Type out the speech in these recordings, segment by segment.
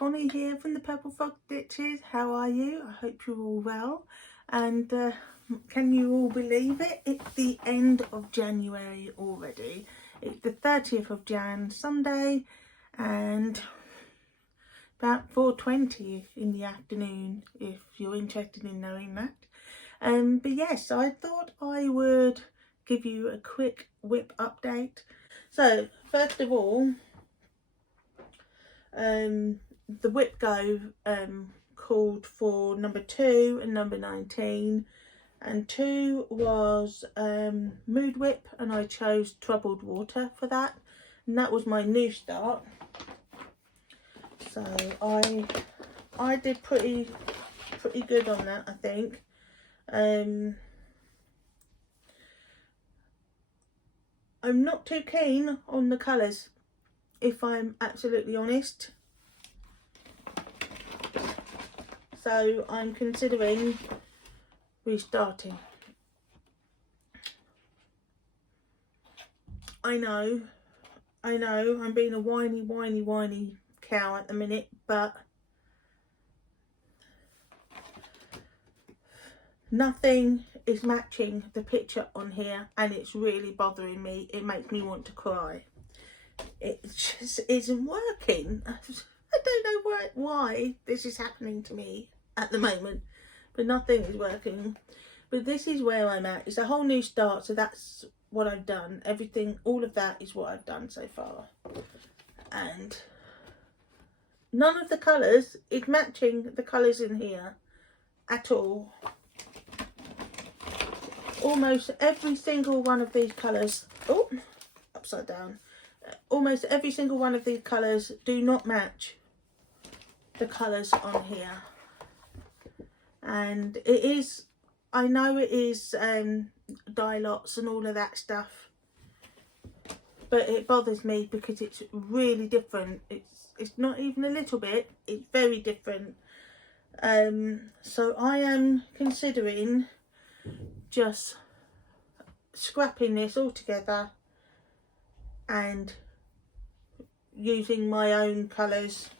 Bonnie here from the Purple Frog Ditches. How are you? I hope you're all well. And can you all believe it? It's the end of January already. It's the 30th of Jan, Sunday, and about 4:20 in the afternoon, if you're interested in knowing that. But yes, I thought I would give you a quick WIP update. So first of all, the WIP Go called for number 2 and number 19, and 2 was Mood WIP, and I chose Troubled Water for that, and that was my new start. So I did pretty good on that, I think. I'm not too keen on the colours, if I'm absolutely honest. So I'm considering restarting. I know, I'm being a whiny cow at the minute, but nothing is matching the picture on here, and it's really bothering me. It makes me want to cry. It just isn't working. I don't know why this is happening to me at the moment, but nothing is working. But this is where I'm at. It's a whole new start, so that's what I've done. Everything, all of that is what I've done so far. And none of the colours is matching the colours in here at all. Almost every single one of these colours, oh, upside down. Almost every single one of these colours do not match the colours on here. And it is, I know it is dye lots and all of that stuff, but it bothers me because it's really different. It's not even a little bit, it's very different. So I am considering just scrapping this altogether and using my own colours,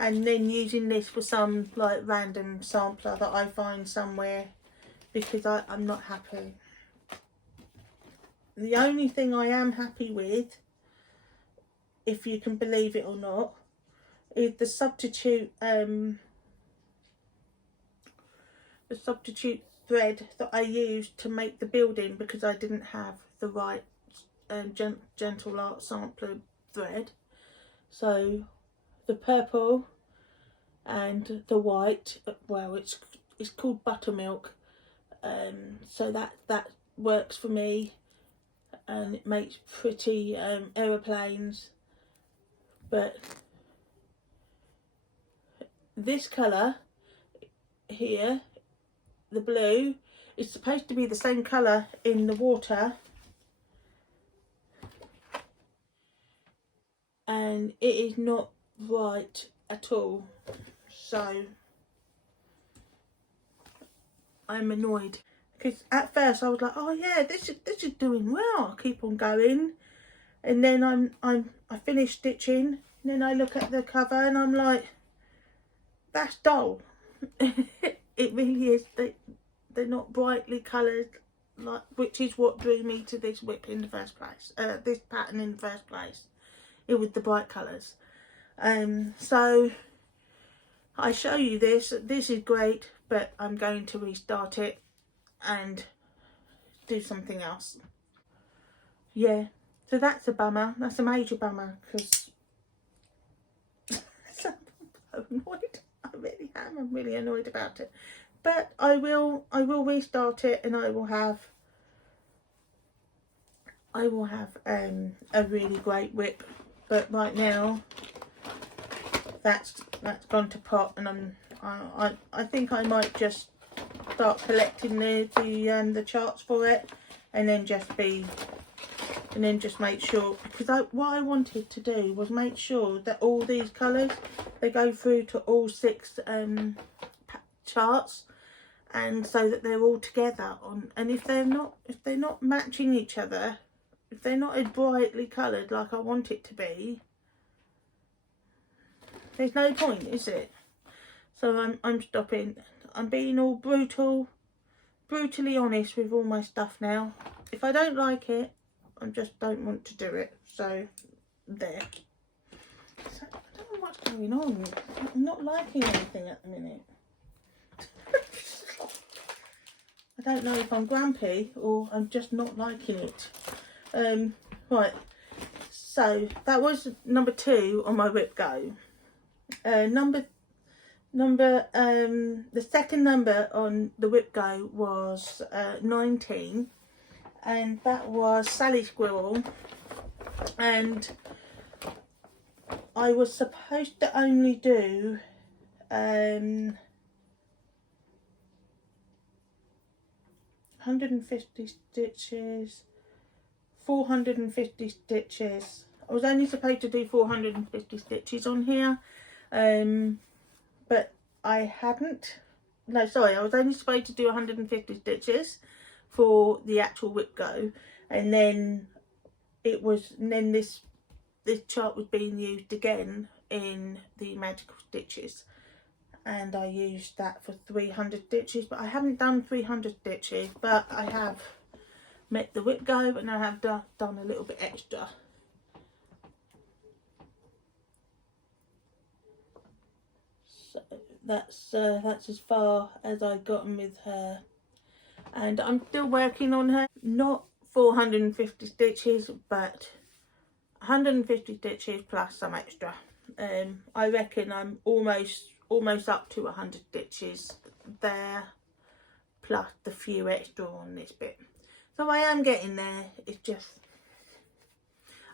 and then using this for some like random sampler that I find somewhere, because I'm not happy. The only thing I am happy with, if you can believe it or not, is the substitute thread that I used to make the building, because I didn't have the right gentle art sampler thread. So the purple and the white, well, it's called buttermilk, so that works for me, and it makes pretty aeroplanes. But this colour here, the blue, is supposed to be the same colour in the water, and it is not right at all. So I'm annoyed, because at first I was like, oh yeah, this is doing well, I'll keep on going. And then I finish stitching, and then I look at the cover and I'm like, that's dull. It really is. They're not brightly coloured, like, which is what drew me to this WIP in the first place, this pattern in the first place. It was the bright colours. So I show you this is great, but I'm going to restart it and do something else. Yeah, so that's a bummer. That's a major bummer, because I'm annoyed. I really am. I'm really annoyed about it. But I will restart it, and I will have a really great WIP. But right now, that's gone to pot, and I think I might just start collecting the charts for it, and then just make sure, because what I wanted to do was make sure that all these colours, they go through to all 6 charts, and so that they're all together on. And if they're not matching each other, if they're not as brightly coloured like I want it to be, There's no point, is it? So I'm stopping. I'm being all brutally honest with all my stuff now. If I don't like it, I just don't want to do it. So there. So, I don't know what's going on. I'm not liking anything at the minute. I don't know if I'm grumpy or I'm just not liking it. Right. So that was number 2 on my WIP Go. The second number on the WIP Go was 19, and that was Sally Squirrel, and I was supposed to only do 150 stitches, 450 stitches. I was only supposed to do 450 stitches on here, but I hadn't. No, sorry, I was only supposed to do 150 stitches for the actual WIP Go, and then this chart was being used again in the magical stitches, and I used that for 300 stitches, but I haven't done 300 stitches, but I have met the WIP Go, and I have done a little bit extra. So that's as far as I've gotten with her, and I'm still working on her. Not 450 stitches, but 150 stitches plus some extra. I reckon I'm almost up to 100 stitches there, plus the few extra on this bit. So I am getting there. It's just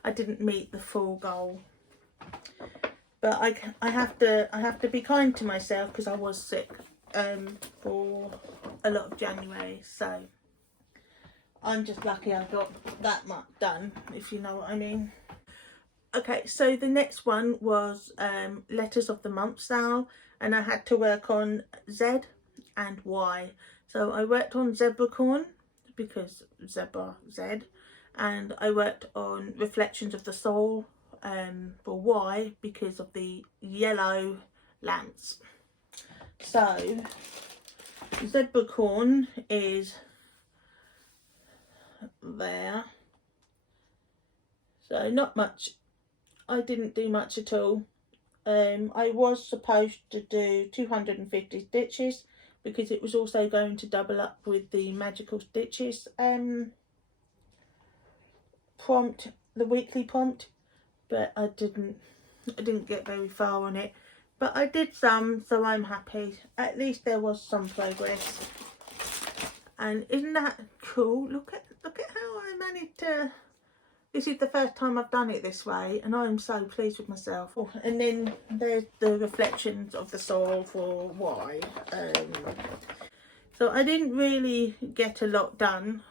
I didn't meet the full goal. But I have to be kind to myself because I was sick for a lot of January. So I'm just lucky I got that much done, if you know what I mean. Okay, so the next one was Letters of the Month sale, and I had to work on Z and Y. So I worked on Zebracorn because zebra, Z, and I worked on Reflections of the Soul for Y because of the yellow lamps. So Zebracorn is there. So not much. I didn't do much at all. I was supposed to do 250 stitches because it was also going to double up with the magical stitches prompt, the weekly prompt, but I didn't get very far on it. But I did some, so I'm happy. At least there was some progress. And isn't that cool? Look at how I managed to. This is the first time I've done it this way, and I'm so pleased with myself. Oh, and then there's the Reflections of the Soul for Y. So I didn't really get a lot done,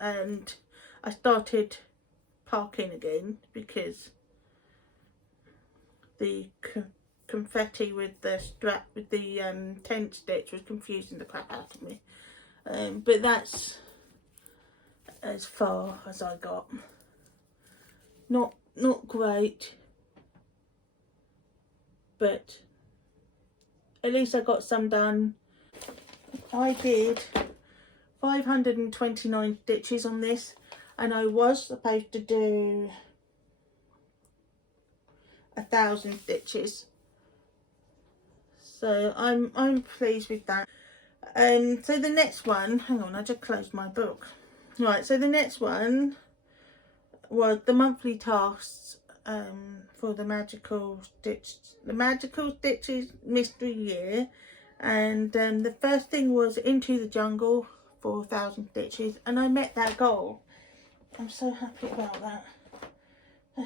and I started parking again because the confetti with the strap, with the tent stitch was confusing the crap out of me. But that's as far as I got. Not great, but at least I got some done. I did 529 stitches on this, and I was supposed to do 1,000 stitches. So I'm pleased with that. So the next one, hang on, I just closed my book. Right, so the next one was the monthly tasks for the magical stitches mystery year, and the first thing was Into the Jungle for 1,000 stitches, and I met that goal. I'm so happy about that. I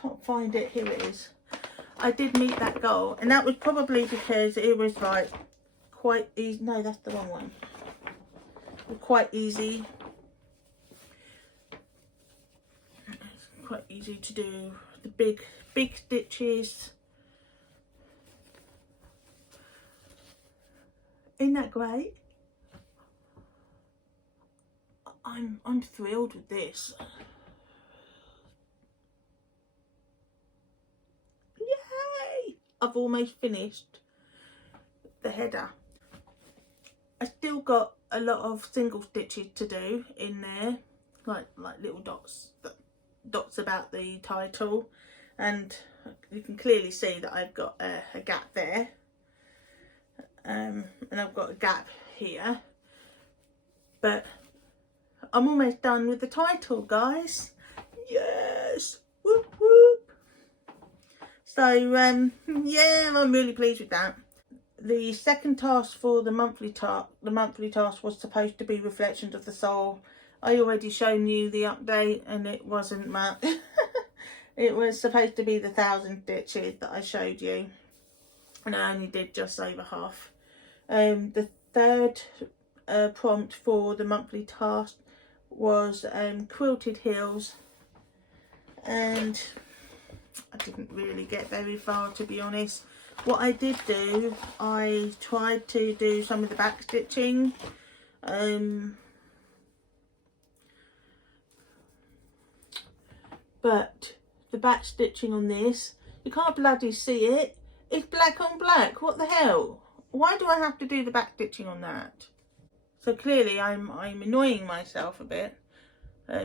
can't find it. Here it is. I did meet that goal, and that was probably because it was like quite easy. No, that's the wrong one. Quite easy. Quite easy to do the big stitches. Isn't that great? I'm thrilled with this. Yay! I've almost finished the header. I still got a lot of single stitches to do in there, like little dots about the title, and you can clearly see that I've got a gap there, and I've got a gap here, but I'm almost done with the title, guys. Yes, whoop whoop. So yeah, I'm really pleased with that. The second task for the monthly task was supposed to be Reflections of the Soul. I already shown you the update and it wasn't much. It was supposed to be the 1,000 stitches that I showed you, and I only did just over half. The third prompt for the monthly task was quilted heels, and I didn't really get very far, to be honest. What I did do, I tried to do some of the back stitching, but the back stitching on this, you can't bloody see it. It's black on black. What the hell? Why do I have to do the back stitching on that? So clearly I'm annoying myself a bit.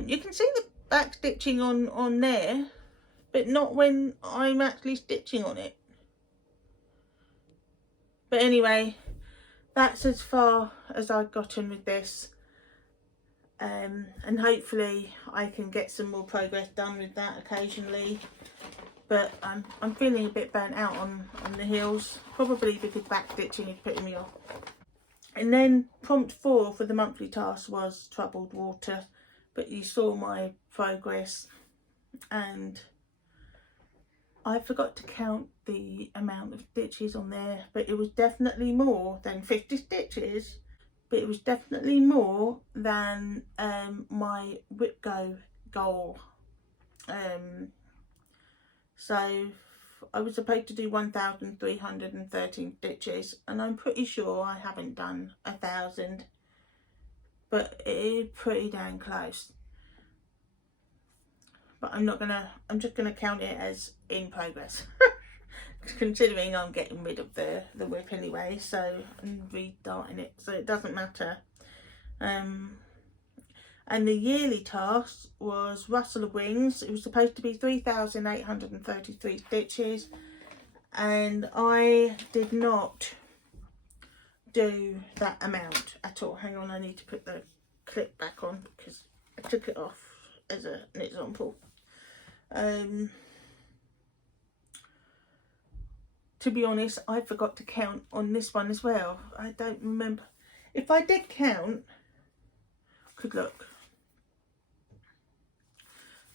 You can see the back stitching on there, but not when I'm actually stitching on it. But anyway, that's as far as I've gotten with this, and hopefully I can get some more progress done with that occasionally. But I'm feeling a bit burnt out on the heels, probably because back stitching is putting me off. And then prompt 4 for the monthly task was Troubled Water, but you saw my progress, and I forgot to count the amount of stitches on there, but it was definitely more than 50 stitches, but it was definitely more than my WIP goal. So I was supposed to do 1,313 stitches, and I'm pretty sure I haven't done 1,000, but it is pretty dang close. But I'm just gonna count it as in progress, considering I'm getting rid of the WIP anyway, so I'm restarting it, so it doesn't matter. And the yearly task was Rustle of Wings. It was supposed to be 3,833 stitches, and I did not do that amount at all. Hang on, I need to put the clip back on because I took it off as an example. To be honest, I forgot to count on this one as well. I don't remember. If I did count, good look.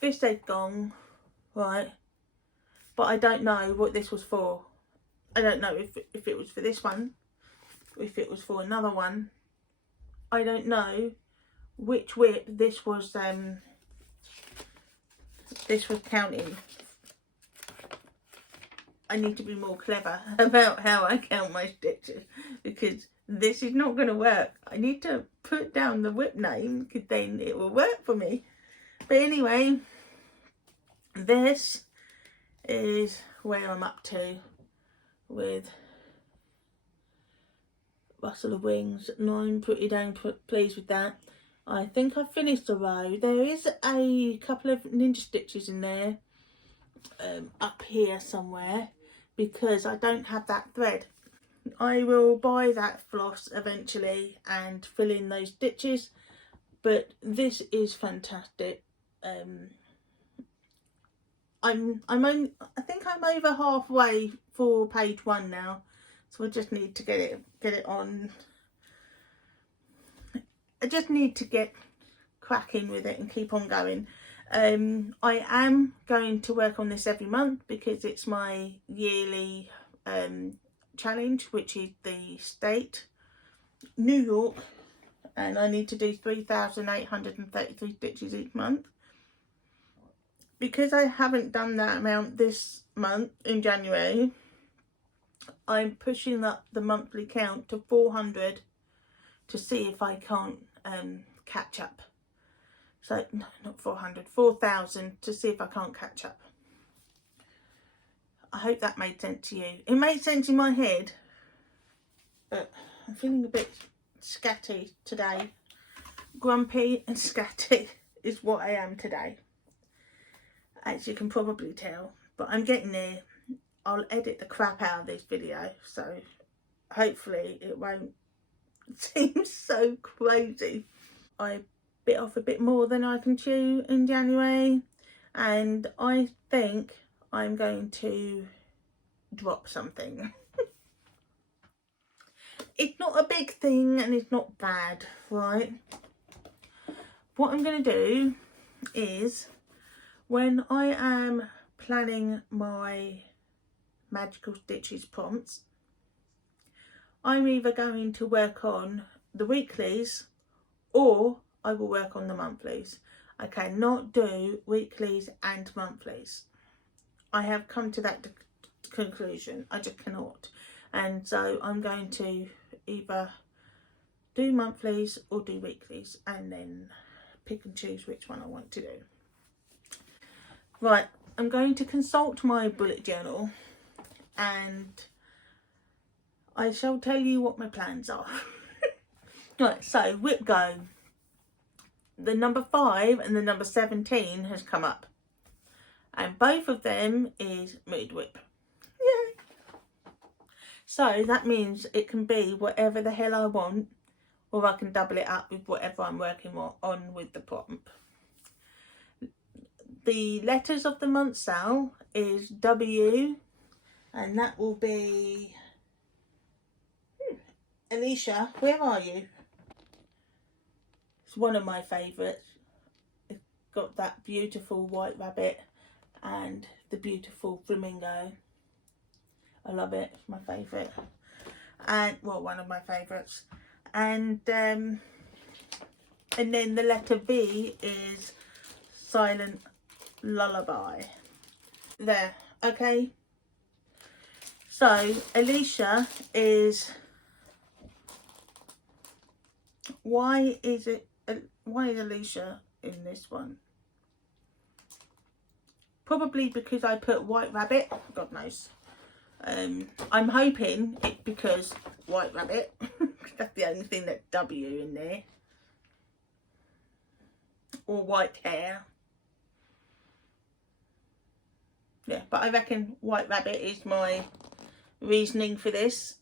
This said gong, right? But I don't know what this was for. I don't know if it was for this one, if it was for another one. I don't know which WIP this was counting. I need to be more clever about how I count my stitches, because this is not going to work. I need to put down the WIP name, because then it will work for me. But anyway, this is where I'm up to with Rustle of Wings, and I'm pretty dang pleased with that. I think I've finished the row. There is a couple of ninja stitches in there up here somewhere, because I don't have that thread. I will buy that floss eventually and fill in those stitches, but this is fantastic. I think I'm over halfway for page 1 now, so I just need to get it on. I just need to get cracking with it and keep on going. I am going to work on this every month because it's my yearly challenge, which is the state, New York, and I need to do 3,833 stitches each month. Because I haven't done that amount this month in January, I'm pushing up the monthly count to 400 to see if I can't catch up. So, no, not 400, 4,000 to see if I can't catch up. I hope that made sense to you. It made sense in my head, but I'm feeling a bit scatty today. Grumpy and scatty is what I am today, as you can probably tell, but I'm getting there. I'll edit the crap out of this video, so hopefully it won't seem so crazy. I bit off a bit more than I can chew in January, and I think I'm going to drop something. It's not a big thing and it's not bad, right? What I'm going to do is, when I am planning my magical stitches prompts, I'm either going to work on the weeklies or I will work on the monthlies. I cannot do weeklies and monthlies. I have come to that conclusion. I just cannot. And so I'm going to either do monthlies or do weeklies, and then pick and choose which one I want to do. Right, I'm going to consult my bullet journal and I shall tell you what my plans are. Right, so WIP Go. The number 5 and the number 17 has come up. And both of them is mood WIP. Yay! So that means it can be whatever the hell I want, or I can double it up with whatever I'm working on with the prompt. The letters of the month sale is W, and that will be Alicia. Where are you? It's one of my favourites. It's got that beautiful white rabbit and the beautiful flamingo. I love it. It's my favourite, and well, one of my favourites. And then the letter V is Silent Lullaby. There, okay. So Alicia is, why is Alicia in this one? Probably because I put white rabbit, God knows. I'm hoping it's because white rabbit. That's the only thing that's W in there. Or white hair. Yeah, but I reckon white rabbit is my reasoning for this.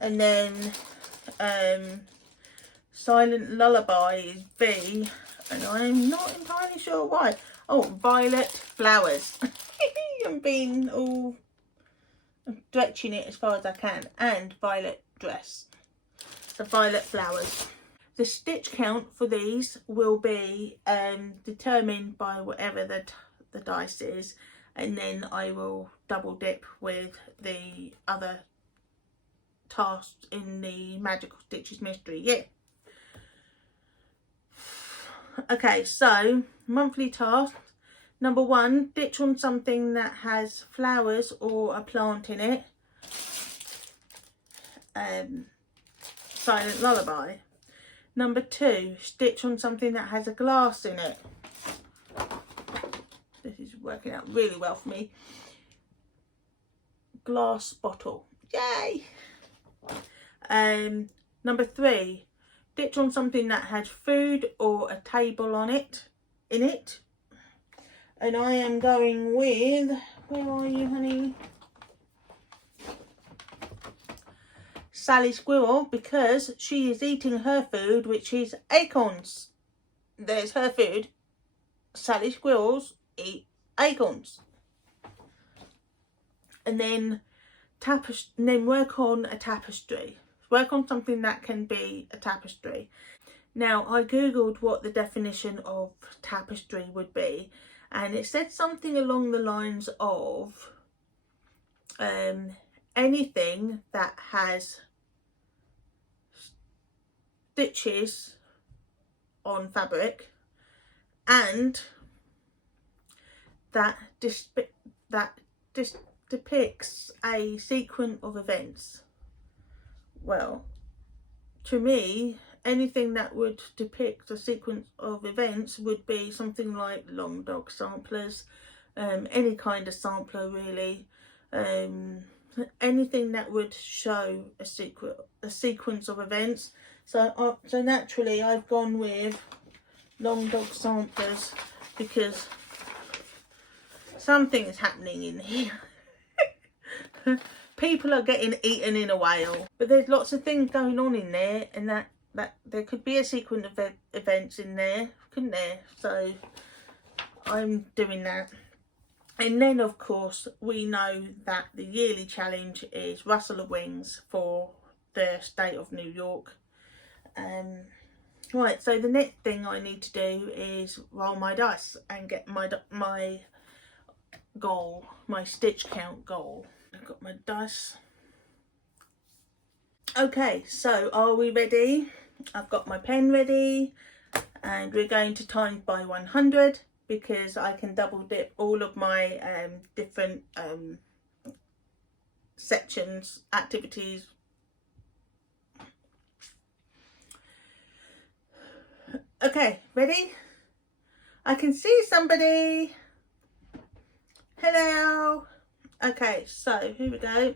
And then Silent Lullaby is V, and I'm not entirely sure why. Oh, Violet Flowers. I'm being all, I'm stretching it as far as I can. And Violet Dress. So Violet Flowers. The stitch count for these will be determined by whatever the dice is, and then I will double dip with the other tasks in the Magical Stitches mystery. Yeah. Okay, so monthly tasks. Number 1, stitch on something that has flowers or a plant in it. Silent Lullaby. Number 2, stitch on something that has a glass in it. This is working out really well for me. Glass bottle. Yay! Number 3, stitch on something that has food or a table on it, in it. And I am going with, where are you, honey? Sally Squirrel, because she is eating her food, which is acorns. There's her food. Sally Squirrels eat acorns. And then work on a tapestry. Work on something that can be a tapestry. Now, I googled what the definition of tapestry would be, and it said something along the lines of anything that has stitches on fabric and that depicts a sequence of events. Well, to me, anything that would depict a sequence of events would be something like long dog samplers, any kind of sampler really, anything that would show a sequence of events. So so naturally I've gone with long dog samplers because something is happening in here. People are getting eaten in a whale, but there's lots of things going on in there, and that there could be a sequence of events in there, couldn't there? So I'm doing that. And then of course we know that the yearly challenge is Rustle of Wings for the state of New York. Right, so the next thing I need to do is roll my dice and get my goal, my stitch count goal. I've got my dice. Okay, so are we ready? I've got my pen ready, and we're going to times by 100 because I can double dip all of my different sections, activities. Okay, ready? I can see somebody. Hello. Okay, so here we go.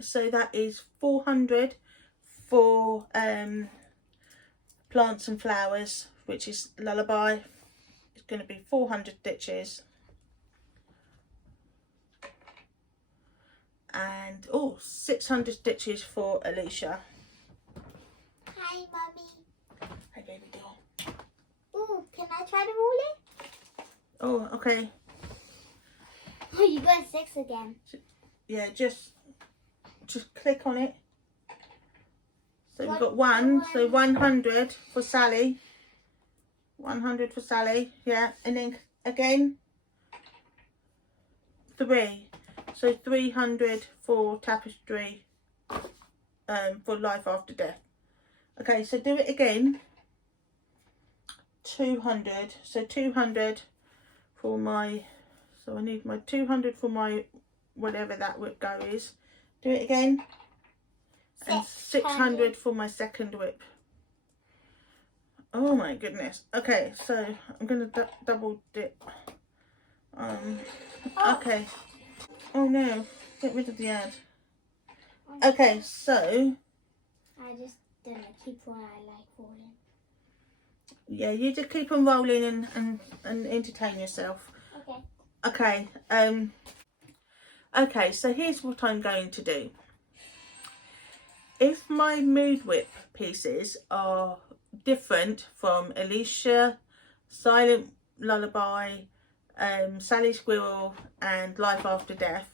So that is 400 for plants and flowers, which is Lullaby. It's going to be 400 stitches. And 600 stitches for Alicia. Hi, Mummy. Hi, baby doll. Ooh, can I try to roll it? Oh, okay. Oh, you got 6 again. Yeah, just click on it. So we've got 1, so 100 for Sally. 100 for Sally, yeah. And then again, 3. So 300 for Tapestry, for Life After Death. Okay, so do it again. 200. So 200 for my, so I need my 200 for my, whatever that WIP go is. Do it again. And 600 for my second WIP. Oh my goodness. Okay, so I'm going to double dip. Okay. Oh no, get rid of the ad. Okay, so I just didn't keep what I like rolling. yeah, you just keep on rolling and entertain yourself. Okay. Okay. Okay, so here's what I'm going to do. If my mood WIP pieces are different from Alicia, Silent Lullaby, Sally Squirrel and Life After Death,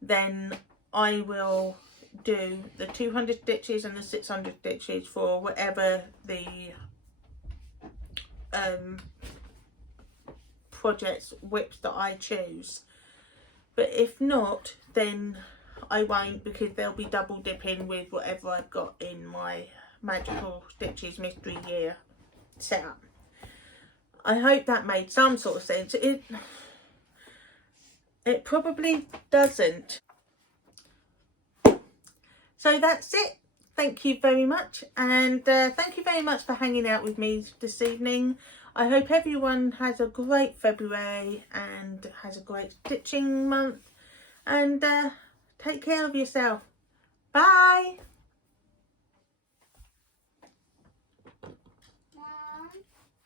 then I will do the 200 stitches and the 600 stitches for whatever the projects WIPs that I choose. But if not, then I won't, because they'll be double dipping with whatever I've got in my Magical Stitches Mystery Year setup. I hope that made some sort of sense. It probably doesn't. So that's it. Thank you very much, and thank you very much for hanging out with me this evening. I hope everyone has a great February and has a great stitching month, and take care of yourself. Bye. Mom,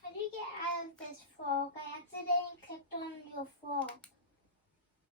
how do you get out of this frog? I accidentally